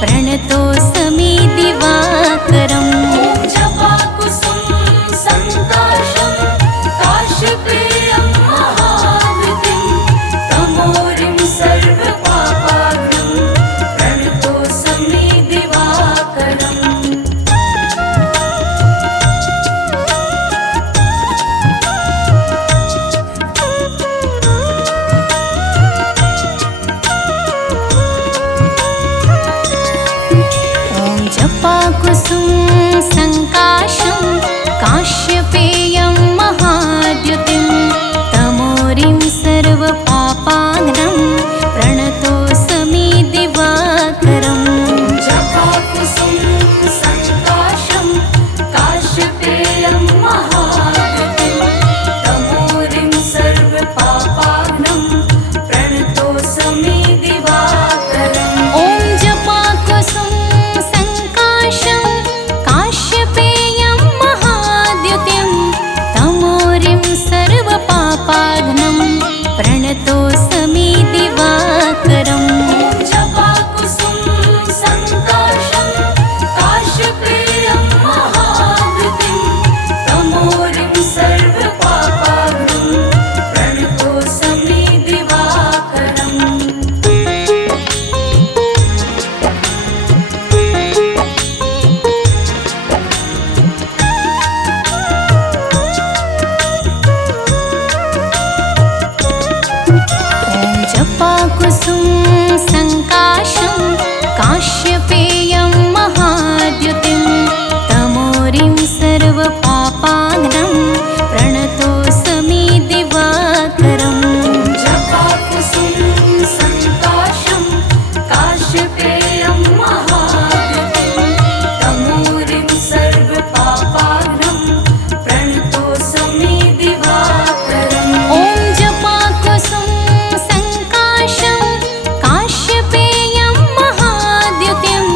प्रणतोऽस्मि दिवाकरम्। ॐ जपाकुसुम सङ्काशं काश्यपेयं महाद्युतिं तमोरिं सर्वपापाग्नं प्रणतोऽस्मि दिवाकरम्। जपाकुसुम सङ्काशं काश्यपेयं महाद्युतिं तमोरिं सर्वपापाग्नं प्रणतोऽस्मि दिवाकरम्। जपाकुसुम सङ्काशं काश्यपेयं महाद्युतिं तमोरिं सर्वपापाग्नं प्रणतोऽस्मि दिवाकरम्। ॐ जपाकुसुम सङ्काशं काश्यपेयं महाद्युतिं तमोरिं सर्वपापाग्नं प्रणतोऽस्मि दिवाकरम्। ॐ जपाकुसुम सङ्काशं काश्यपेयं महाद्युतिं तमोरिं सर्वपापाग्नं प्रणतोऽस्मि दिवाकरम्। ॐ जपाकुसुम सङ्काशं काश्यपेयं महाद्युतिं तमोरिं सर्वपापाग्नं प्रणतोऽस्मि दिवाकरम्। जपाकुसुम सङ्काशं काश्यपेयं महाद्युतिं तमोरिं सर्वपापाग्नं प्रणतोऽस्मि दिवाकरम्। ॐ जपाकुसुम सङ्काशं काश्यपेयं महाद्युतिं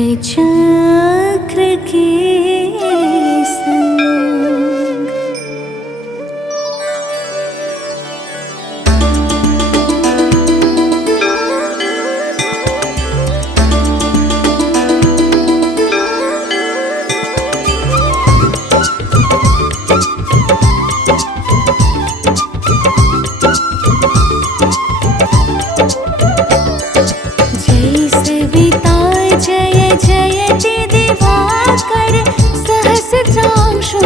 चक्र के संग।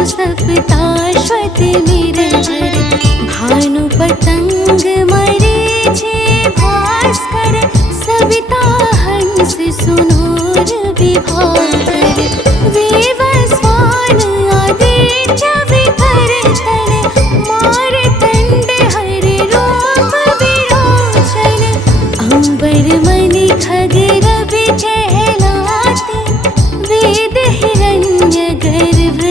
सप्ताश्वति निरंजन भानु पतंग मरीचि भास्कर सविता हंस सुनूर विभाकर वेवस्वान आदित्य विभर तन मारतंड हरि रूप विरोचन अंबर मणि खग रवि कहलाते वेद हिरण्य गर्भ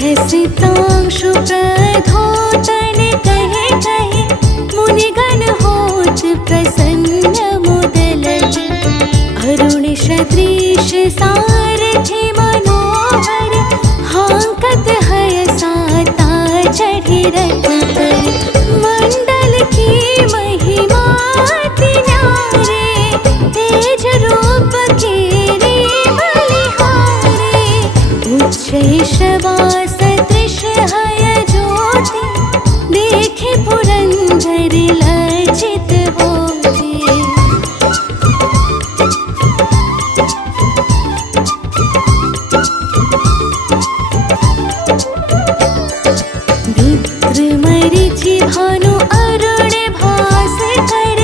सहसितांशु प्रधोतन कहे कहे मुनिगण होत प्रसन्न मुदलति अरुण सदृश सारथि मनोहर हांकत हय साता चढ़ि रथ पर मंडल की महिमा अति न्यारे तेज रूप केरे बलिहारे उच्च शवा सदृश हय ज्योति देखे पुरंदर लज्जित होते मित्र मरीचि भानु अरुण भास्कर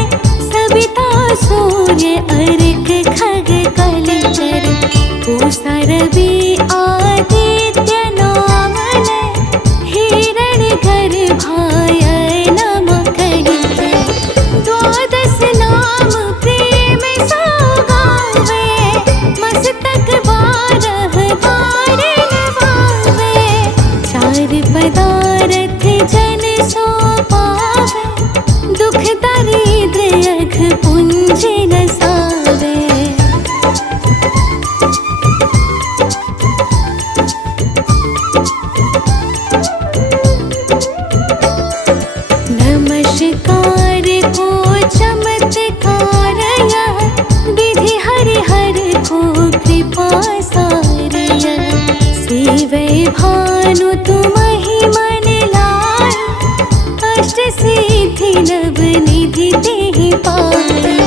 सविता सूर्य अर्क खग कलचर पूषा रवि आदित्य नाम हिरण गर्भाय नम कहिके द्वादश नाम प्रेम सौगावे मस्तक बारह बार नवावे चार पदारथ जन सो पावे दुख दारिद्र्य अघ पुंज नसावे नमस्कार को चमत्कार यह विधि हरिहर को कृपा सार यह सेवै भानु तुमहि मन लाय अष्ट सिद्धि नव निधि देहि पाय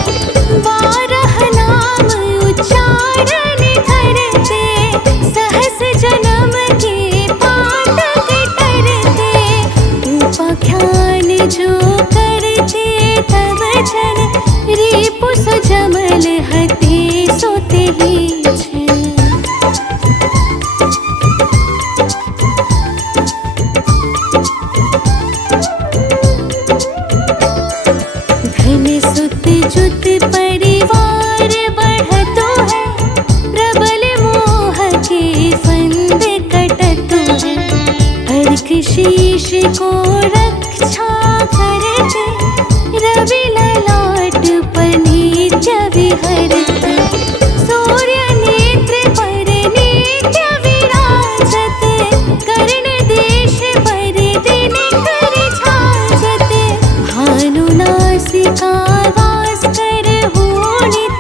बारह नाम उच्चारण करते सहस जन्म के पातक करते उपाख्यान जो करते तब जन रिपु सजमल हते सोते ही छन धन सुत जुत परिवार बढ़तो है प्रबल मोह के फंद कटतो है अर्क शीश को रक्षा करते रवि ललाट पर नित्य विहरते सूर्य नेत्र पर नित्य विराजते कर्ण देश पर दिन कर छाजते भानु नासिका वास कर होनित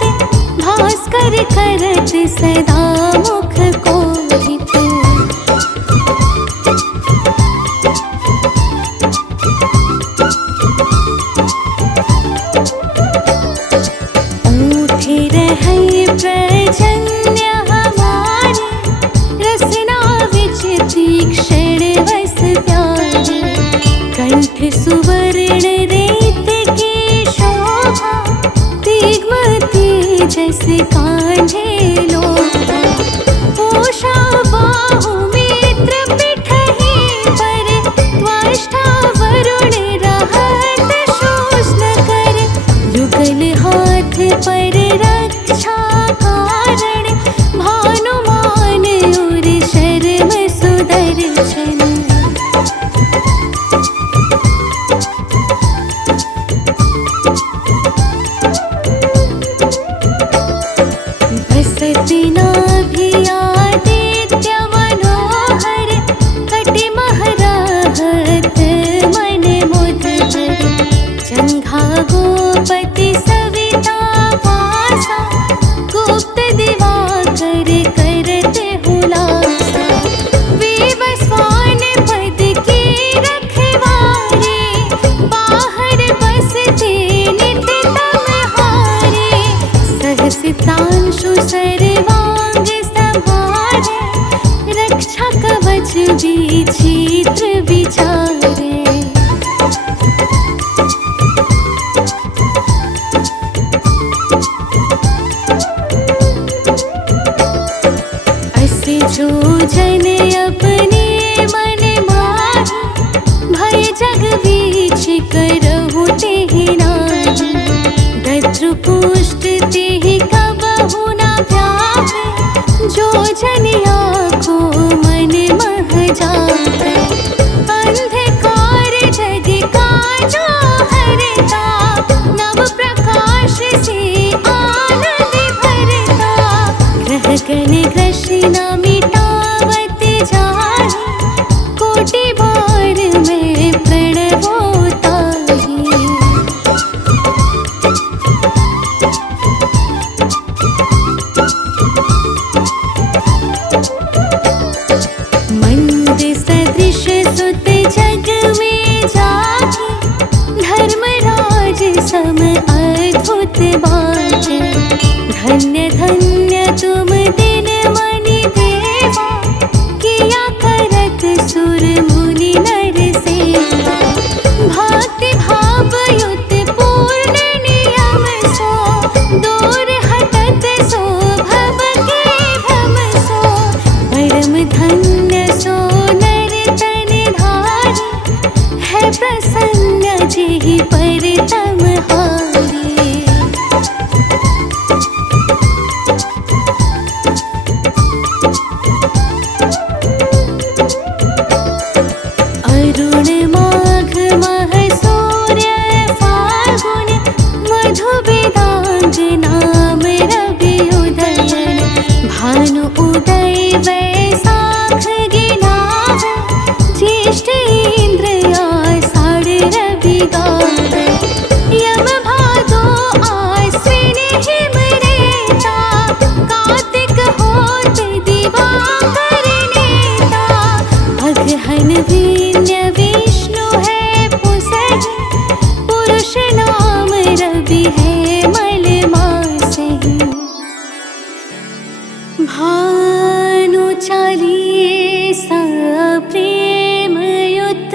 भास्कर करत सदा मुख कोहित ऊठे रहै प्रजन्य हमारे रसना विच तीक्ष्ण वस प्यारे कंठ सुवर्ण रेत की शोभा दिग्म तेजस कांझे लोभा पोषा बाहु मित्र पिठहि पर त्वष्टा वरुण रहत शोषण कर युगल हाथ पर रक्षा कारण भानुमान और शर्म सुदर्शन विचित्र विचारे। असे जो जन अपने मन माही, भय जग बीच करहु तेहि नाही। दद्रु पुष्ट तेहि कबहु न व्यापे, जो जनिया को मन मह जापे। अंधकार जग का जो हरता, नव प्रकाश से आनंद भरता। ग्रह गण ग्रसिन मिटावत जाहि, कोटि बार में प्रणवो ताहि। मंद सदृश सुत जग में जाहि, धर्मराज सम अद्भुत बाटे। धन्य धन्य तुम दिन मनि देवा, किया करत सुर मुनि नर सेवा। भक्ति भाव युत पूर्ण नियम सो, दूर हटत सो भव के भ्रम सो। परम धन्य सो नर तन धारी, है प्रसन्न जेहि पर तम हारी। अरुण माघ मह सूर्य फाल्गुन, मधु वेदांग नाम रवि उदयन। भानु उदय वैशाख गिनावे, ज्येष्ठ इंद्र आषाढ़ रवि गावे। यम भादो आश्विन हिम रेता, कार्तिक होत दिवाकर नेता। अगहन वीन्य विष्णु है पुसहि, पुरुष नाम रवि है मल मासहि। भानु चालीसा प्रेम युत,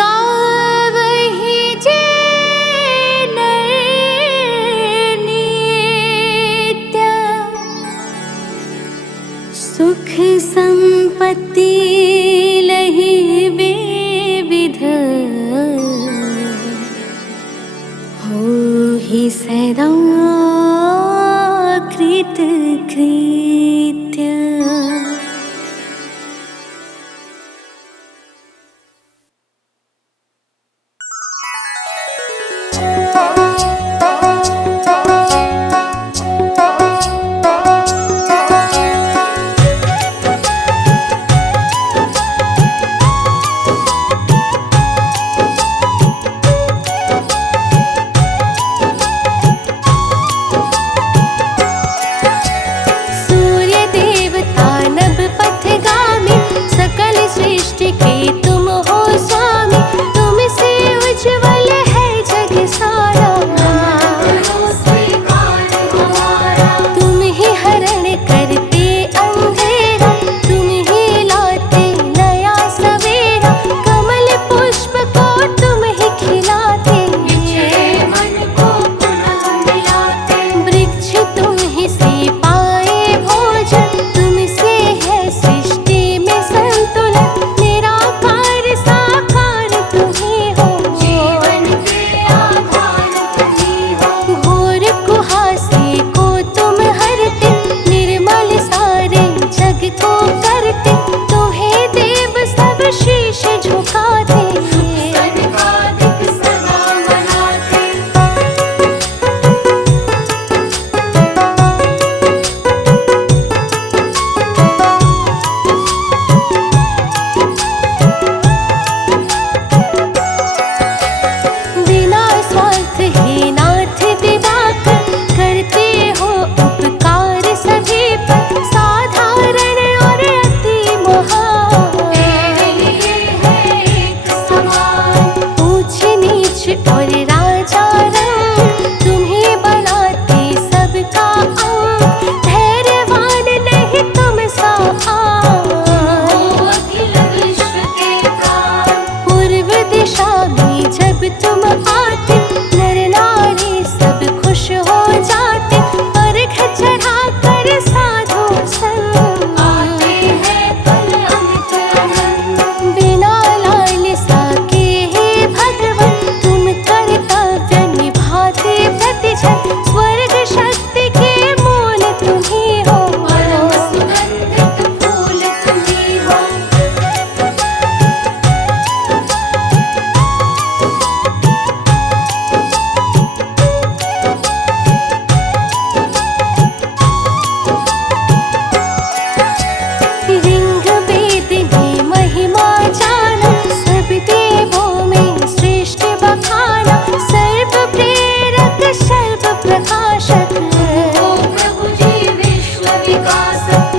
गावहि जे नर नित्य। सुख संपत्ति लहि विविध, होहि सदा कृत कृत्य।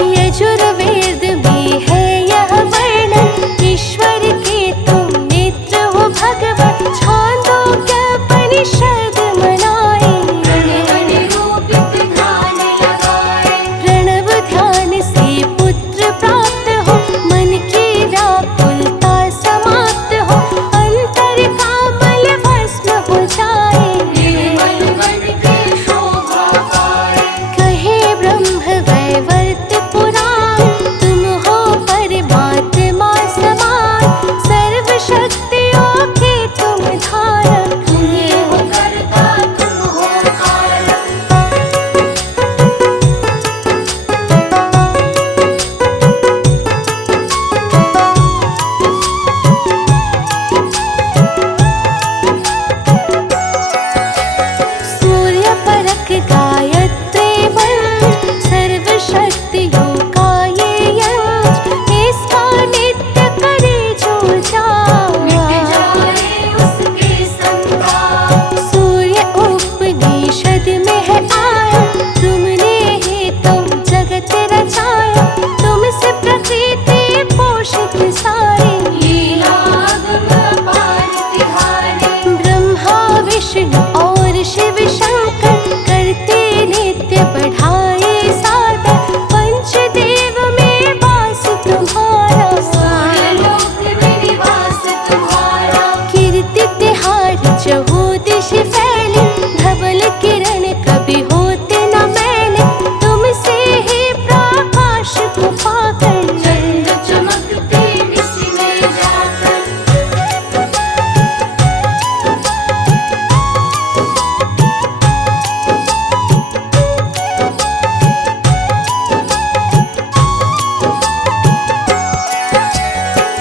यजुर्वेद में है यह वर्णन, ईश्वर के तुम नेत्र हो भगवत, छांदोग्योपनिषद मनाए। प्रणव ध्यान लगाए, प्रणव ध्यान से पुत्र प्राप्त हो, मन की व्याकुलता समाप्त हो, अंतर का मल भस्म हो जाए। निर्मल वन की शोभा पाए, कहे ब्रह्म वैवर्त पुराण, तुम हो परमात्मा समान, सर्व शक्तियों के तुम धारक। तुम ये हो करता तुम हो कारक। सूर्य परक गायत्री मंत्र, सर्व शक्तियों का ये यंत्र, इसका नित्य करे जो मिट जाए। जाए उसके संताप, सूर्य उपनिषद में है आया, तुमने ही तो जगत रचाया, तुमसे प्रकृति पोषित सारी। लीलागम अपार तिहारे, ब्रह्मा विष्णु और शिव शंकर, करते नित्य बढ़ाए सादर, पंचदेव में वास तुम्हारा। सूर्यलोक में निवास तुम्हारा। कीर्ति तिहार चहु दिश फैले, धवल किरण कभी होते न मैले, तुमसे ही प्रकाश को पाकर। चंद्र चमकते निश में जाकर,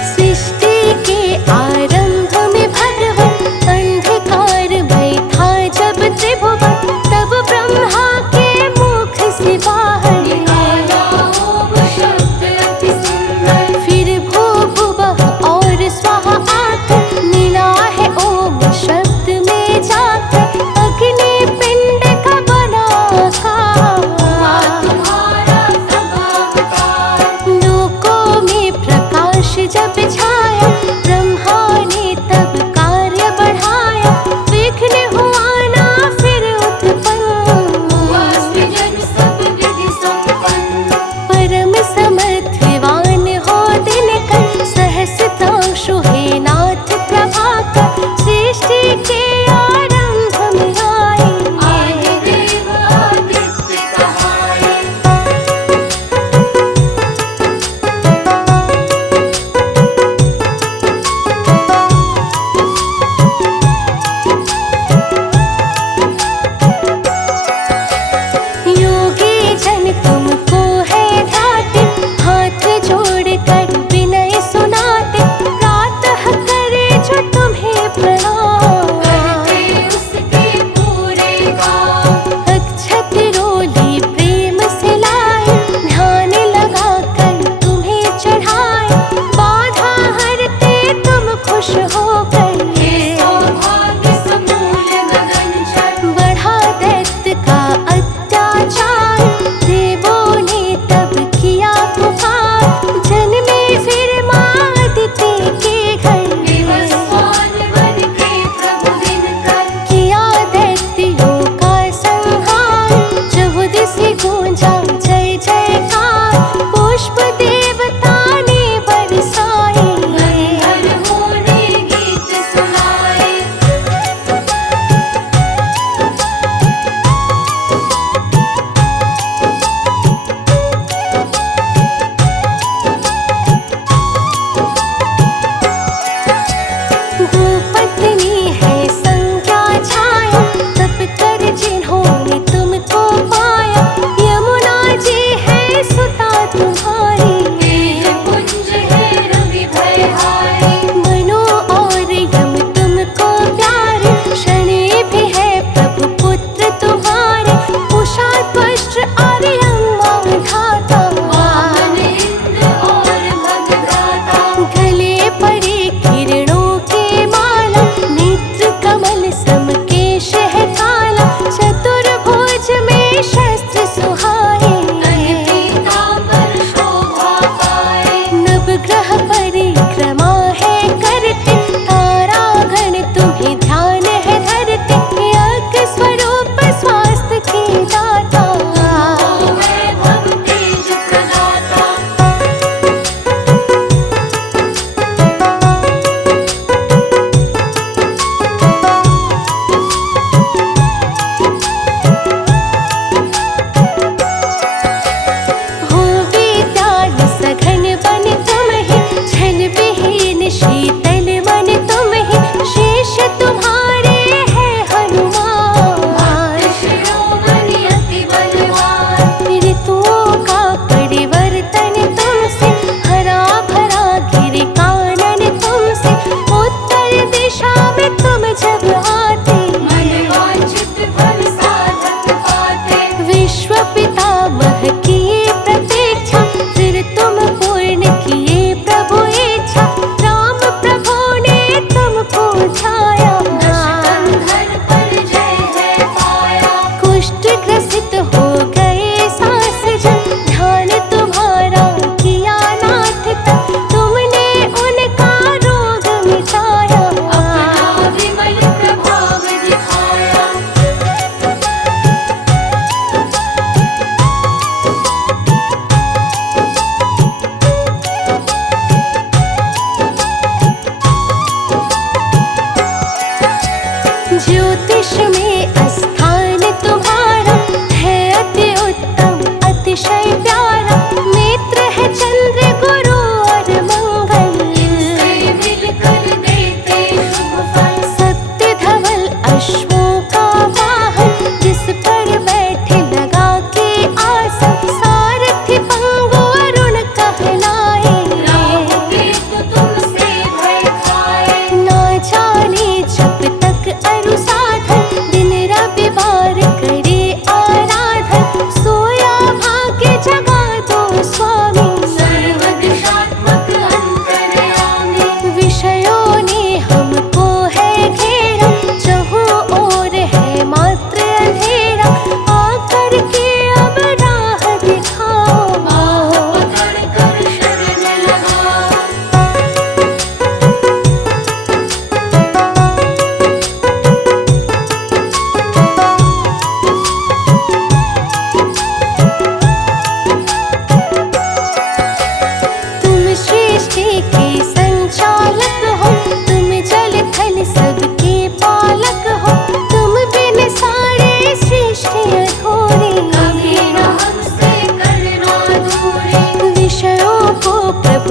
सृष्टि के आरंभ में भगवन, अंधकारमय था जब त्रिभुवन, तब ब्रह्मा के मुख से बाहर निकाला ओम शब्द अति सुंदर। फिर भू भुवः और स्वाहा आकर, मिला है ओम शब्द में जाकर, अग्नि पिंड का बना हुआ आकार। तुम्हारा सब अवतार, लोकों में प्रकाश जब छाया, ब्रह्मा ने तब कार्य बढ़ाया, विघ्न हुआ ना फिर उत्पन्न। हुआ सृजन सब विधि संपन्न। परम समर्थिवान हो दिनकर, सहस्त्रांशु हे नाथ प्रभाकर, सृष्टि के आरंभ में आए। आदि देव आदित्य कहाए, योगी जन तुमको है ध्याते, हाथ जोड़कर विनय सुनाते, प्रातः करे जो तुम्हें प्रणाम। करते उसके पूरे काम। अक्षत रोली प्रेम से लाए, ध्यान लगाकर तुम्हें चढ़ाए, बाधा हरते तुम खुश होकर। ये सौभाग्य समूल गगन चर, बढ़ा दैत्य का अत्याचार, देवों ने तब किया पुकार, जन्मे फिर माँ अदिति के घर। विवस्वान बन के प्रभु दिनकर, किया दैत्यों का संहार, चहुदिश गूंजा जय जयकार, पुष्प देवता ने बरसाए। हर होने गीत सुनाए, भूपत्नी है संज्ञा छाया, तप कर जिन्होंने तुमको पाया, यमुना जी है सुता तुम्हारी।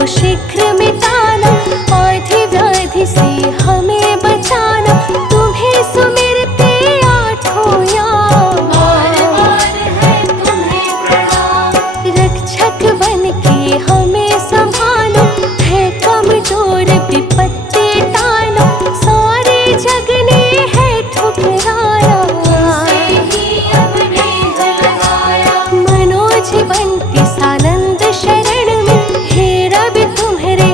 को शीघ्र मिटाना, आधि व्याधि से हमें बचाना, तुम्हें सुमिरते आठों याम। बार बार है तुम्हें प्रणाम। रक्षक बन के हमें संभालो, है कमजोर विपत्ति टालो, सारे जग ने है ठुकराया। तुमसे ही अब नेह लगाया। मनोज बंटी सानंद शरण में, हे रवि तुम्हारे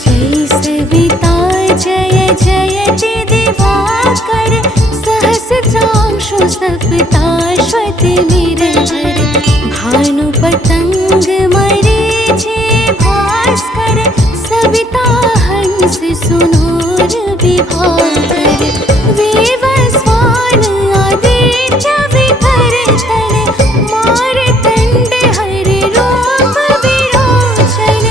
जय सविता जय जयति दिवाकर सहस्रांशु सप्ताश्वति निरहर भानु पतंग मरीचि भास्कर सविता हंस सुनूर विभाकर वेवस्वान आदित्य विकर तन मारतंड हरि रूप विरोचन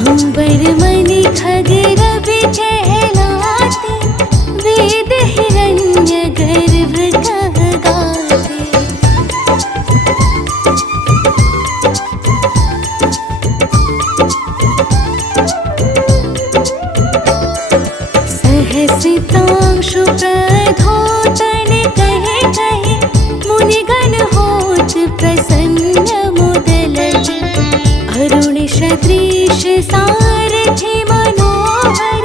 अंबर मणि खग रवि कहलाते वेद हिरण्य गर्भ कह गाते। सहसितांशु प्रधोतन कहे कहे मुनिगण होत प्रसन्न मुदलति अरुण सदृश सारथि मनोहर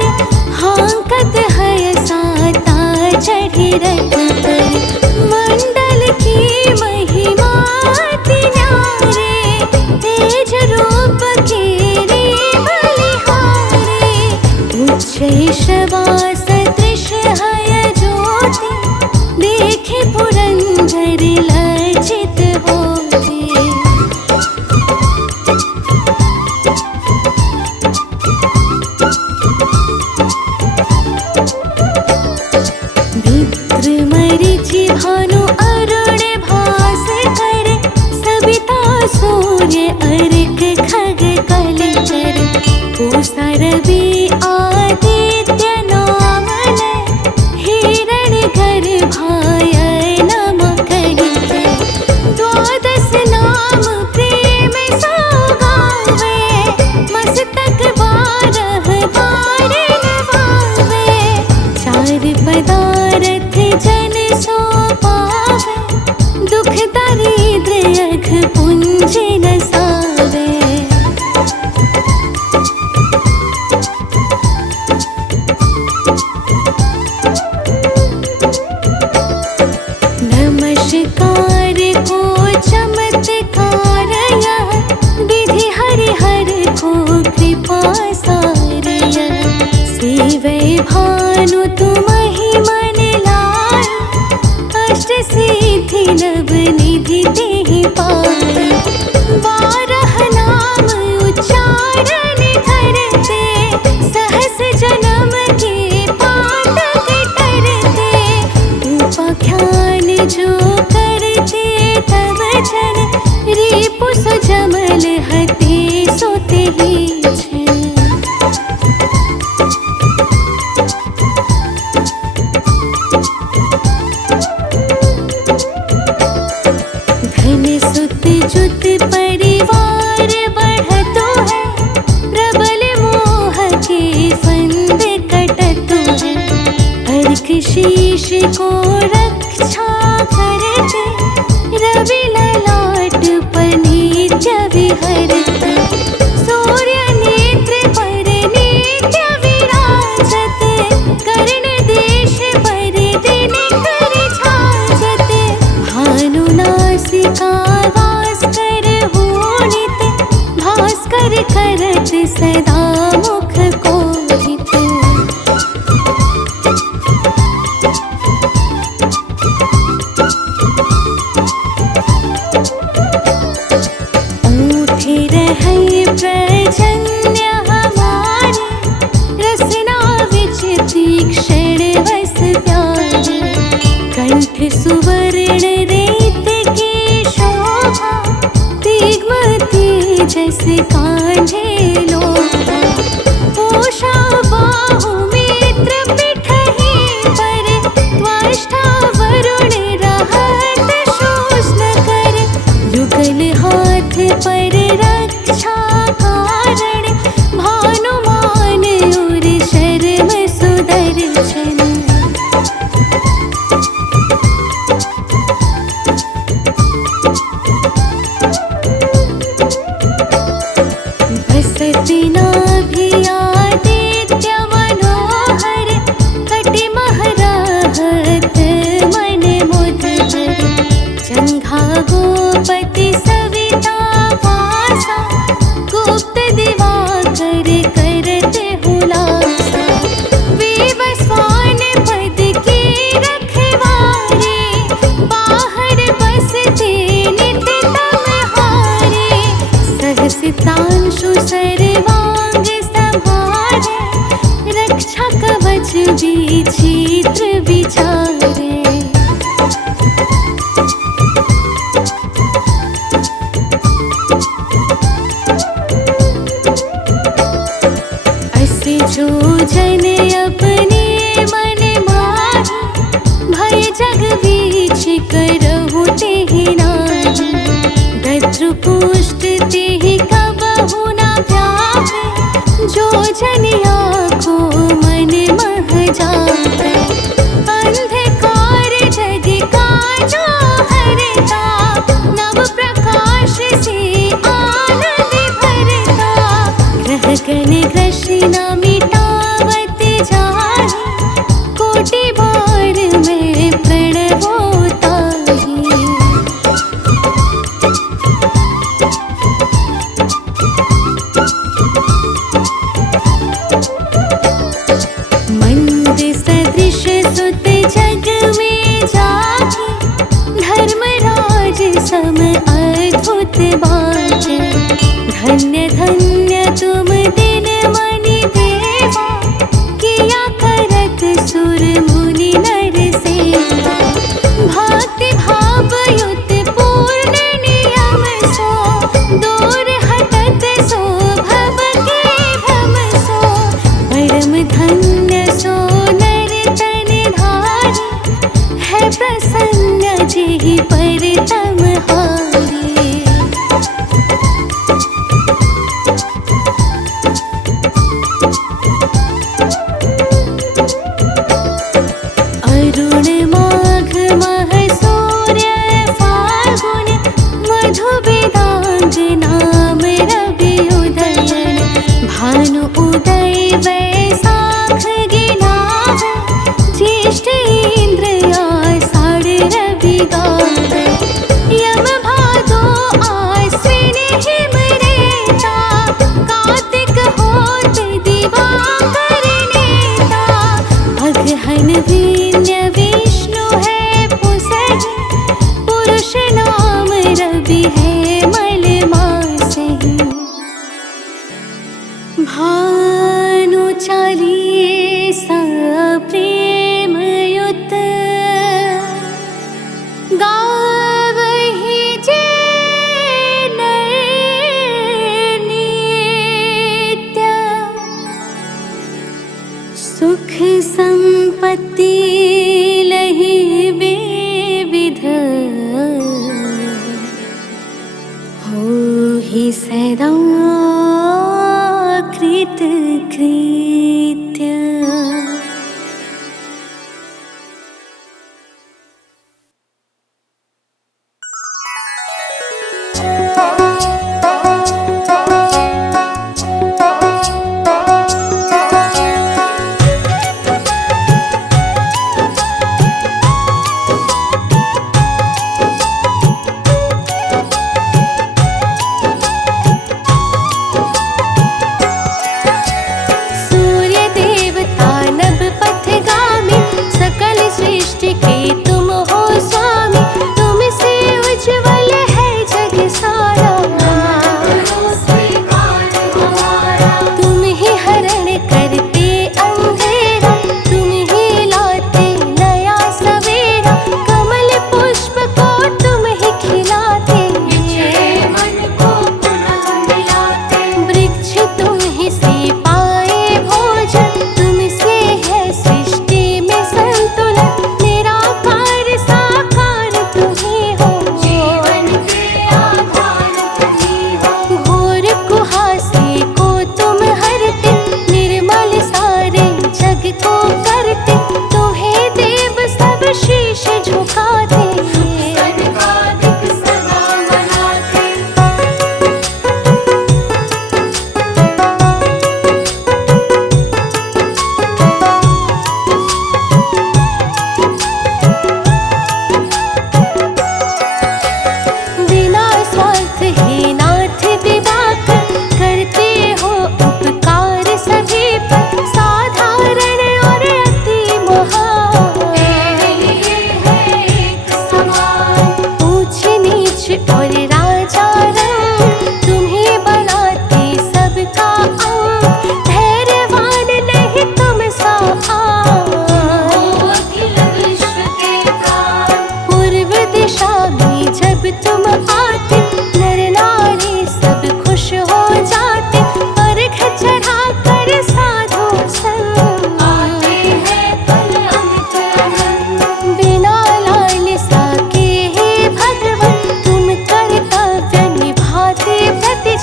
हांकत हय साता चढ़ि रथ पर मंडल की महिमा अति न्यारे तेज रूप केरे बलिहारे उच्चै शवास सदृश हय ज्योति देखे पुरंदर लज्जित होते। मित्र मरीचि भानु अरुण भास्कर सविता सूर्य अर्क खग कलचर पूषा रवि आदित्य नाम लय हिरण गर्भाय नम कहिके द्वादश नाम प्रेम सौगावे मस्तक बारह बार नवावे चार पदारथ जन सो पावे दुख दारिद्र्य अघ पुंज नसावे। नमस्कार को चमत्कार यह विधि हरिहर को कृपा सार यह सेवै भानु तुमहि मन लाय अष्ट सिद्धि नव निधि तेहि पाय बारह नाम उच्चारण करते सहस जन्म के पातक करते उपाख्यान जो करते तब जन रिपु सुजमल हते सोते ही छन। धन सुत जुत परिवार बढ़तो है प्रबल मोह के फंद कटतो है अर्क शीश को रक्षा करते रवि ललाट पर नित्य विहरते सूर्य नेत्र पर नित्य विराजते कर्ण देश पर दिन कर छाजते भानु नासिका वास कर होनित भास्कर करत सदा मुख कोहित। ऊठे रहै प्रजन्य हमारे रसना विच तीक्ष्ण वस प्यारे कंठ सुवर्ण रेत की शोभा दिग्म तेजस कांझे लोभा पोषा बाहु मित्र पिठहि पर त्वष्टा वरुण रहत शोषण कर युगल हाथ पर रक्षा कारण भानुमान और शर्म सुदर्शन। बसत नाभि आशा, गुप्त दिवाकर करते हुलासा। विवस्वान पद की रखवारे, बाहर बसते नित तमहारे। सहस्त्रांशु सर्वांग संहारे, रक्षा कवच विचित्र विचारे। अस जो जन अपने मन माही, भय जग बीच करहु तेहि नाही। दद्रु पुष्ट तेहि कबहु न व्यापे, जो जन आँखो मन मह जापे। अंधकार जग काजो हरता, नव प्रकाश से आनंद भरता। ग्रह गण ग्रसिन न मिटावत जाहि, कोटि बार मैं प्रणवो ताहि। मंद सदृश सुत जग में जाहि, धर्मराज सम अद्भुत बाटे। धन्य धन्य तुम दिन मनि देवा, किया करत सुर मुनि नर सेवा। भक्ति भाव युत पूर्ण नियम सो, दूर हटत सो भव के भ्रम सो। परम धन्य सो नर तन धारी, है प्रसन्न जेहि पर तमहारी। अरुण माघ मह सूर्य फाल्गुन, मधु वेदांग नाम रवि उदयन। भानु उदय वैशाख गिनावे, ज्येष्ठ इंद्र आषाढ़ रवि गावे। यम भादो आश्विन हिम रेता, कार्तिक होत दिवाकर नेता। अगहन वीर्य विष्णु है पुसहि, पुरुष नाम रवि है मल मासहि। भानु चालीसा प्रेम युत, गावहि जे नर नित्य। सुख संपत्ति लहि विविध, होहि सदा कृत कृत्य। सूर्य देव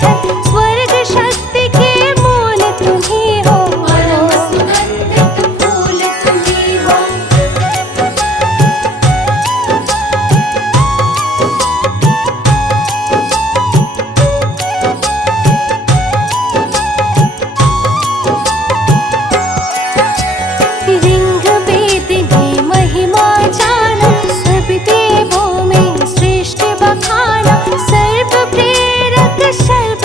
छत्र स्वर्ग शक्ति के मूल तुम्ही हो। परम सुगंधित फूल तुम्ही हो। रिंग वेदिनी महिमा जाना सब देवों में श्रेष्ठ बखाना सर्व प्रेरक सर्व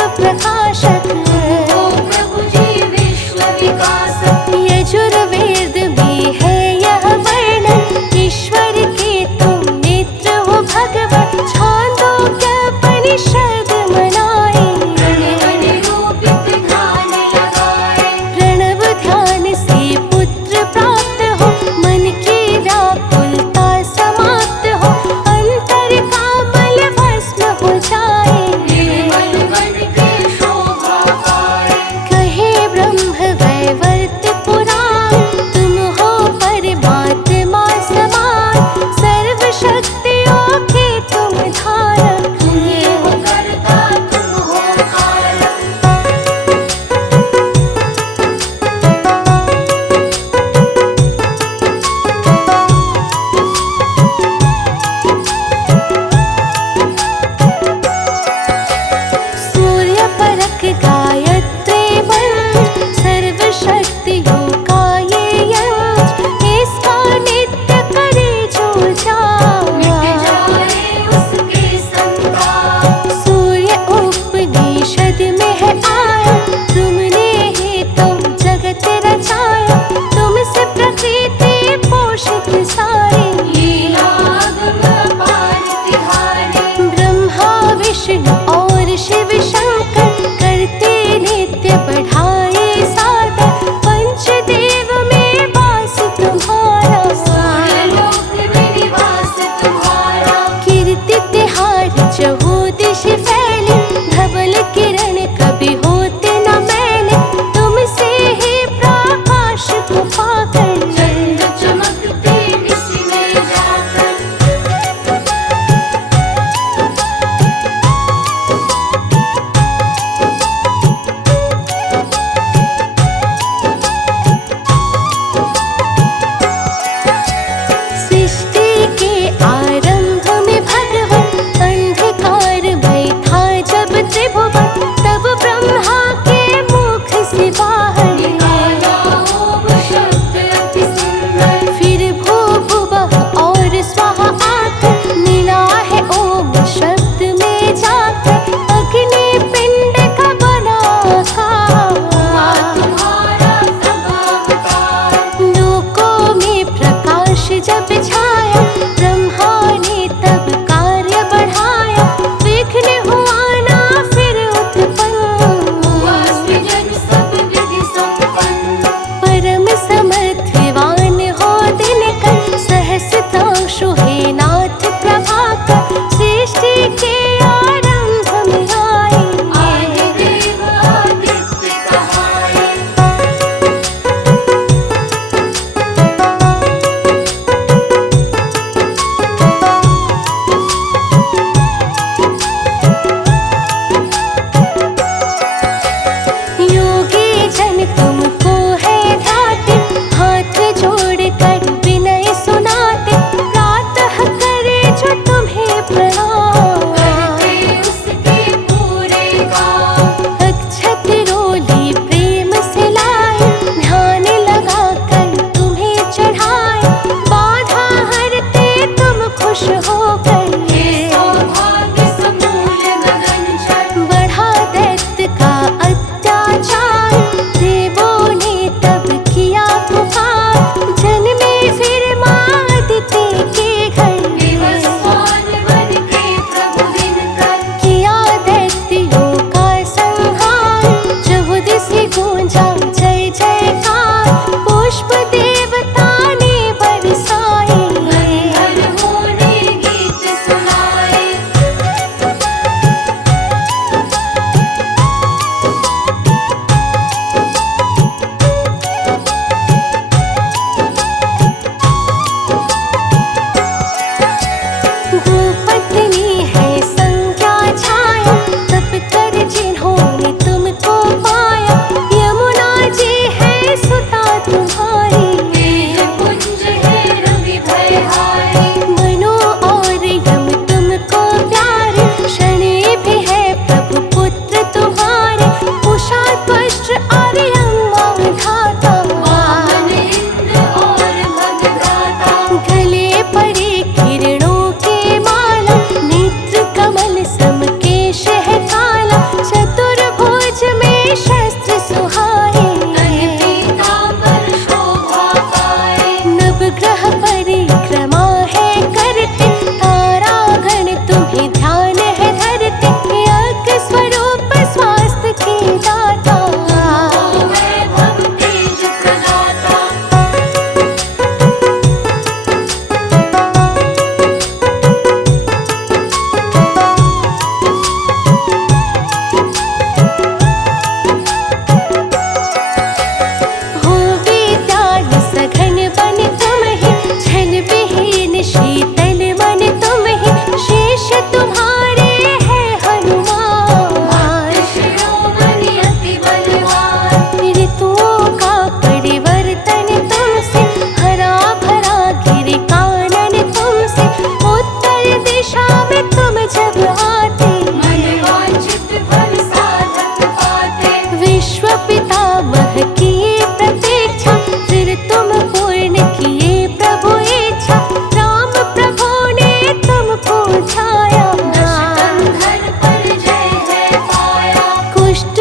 नाम